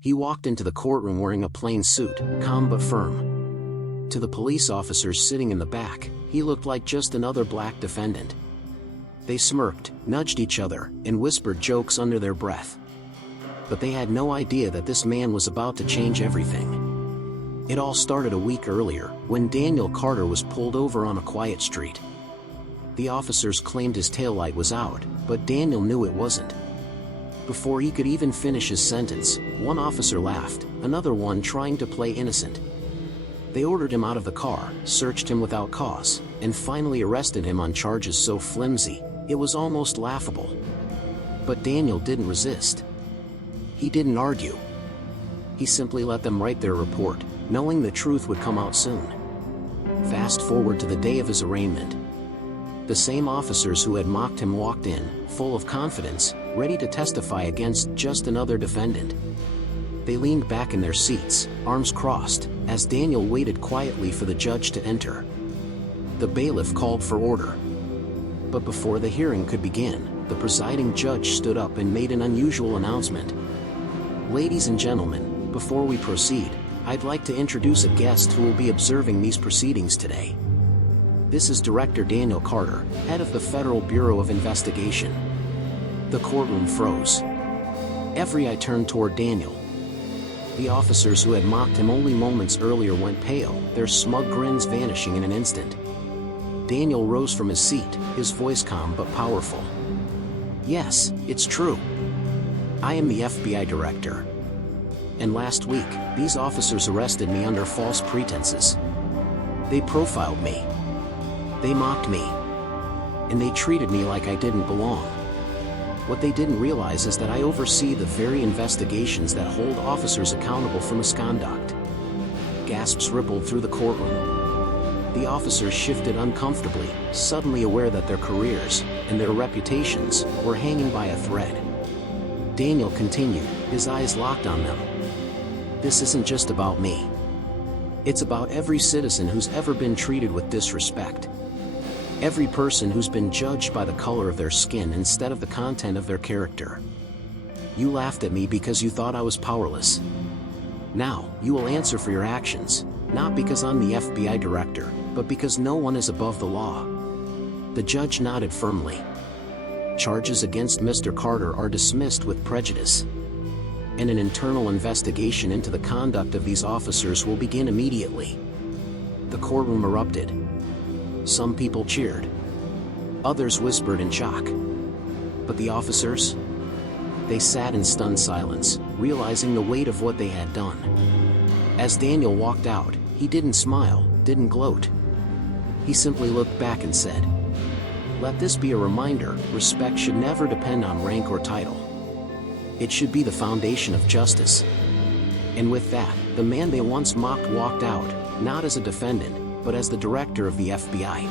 He walked into the courtroom wearing a plain suit, calm but firm. To the police officers sitting in the back, he looked like just another black defendant. They smirked, nudged each other, and whispered jokes under their breath. But they had no idea that this man was about to change everything. It all started a week earlier, when Daniel Carter was pulled over on a quiet street. The officers claimed his taillight was out, but Daniel knew it wasn't. Before he could even finish his sentence, one officer laughed, another one trying to play innocent. They ordered him out of the car, searched him without cause, and finally arrested him on charges so flimsy, it was almost laughable. But Daniel didn't resist. He didn't argue. He simply let them write their report, knowing the truth would come out soon. Fast forward to the day of his arraignment. The same officers who had mocked him walked in, full of confidence, ready to testify against just another defendant. They leaned back in their seats, arms crossed, as Daniel waited quietly for the judge to enter. The bailiff called for order. But before the hearing could begin, the presiding judge stood up and made an unusual announcement. "Ladies and gentlemen, before we proceed, I'd like to introduce a guest who will be observing these proceedings today. This is Director Daniel Carter, head of the Federal Bureau of Investigation." The courtroom froze. Every eye turned toward Daniel. The officers who had mocked him only moments earlier went pale, their smug grins vanishing in an instant. Daniel rose from his seat, his voice calm but powerful. "Yes, it's true. I am the FBI director. And last week, these officers arrested me under false pretenses. They profiled me. They mocked me. And they treated me like I didn't belong. What they didn't realize is that I oversee the very investigations that hold officers accountable for misconduct." Gasps rippled through the courtroom. The officers shifted uncomfortably, suddenly aware that their careers, and their reputations, were hanging by a thread. Daniel continued, his eyes locked on them. "This isn't just about me. It's about every citizen who's ever been treated with disrespect. Every person who's been judged by the color of their skin instead of the content of their character. You laughed at me because you thought I was powerless. Now, you will answer for your actions, not because I'm the FBI director, but because no one is above the law." The judge nodded firmly. "Charges against Mr. Carter are dismissed with prejudice. And an internal investigation into the conduct of these officers will begin immediately." The courtroom erupted. Some people cheered. Others whispered in shock. But the officers? They sat in stunned silence, realizing the weight of what they had done. As Daniel walked out, he didn't smile, didn't gloat. He simply looked back and said, "Let this be a reminder, respect should never depend on rank or title. It should be the foundation of justice." And with that, the man they once mocked walked out, not as a defendant, but as the director of the FBI.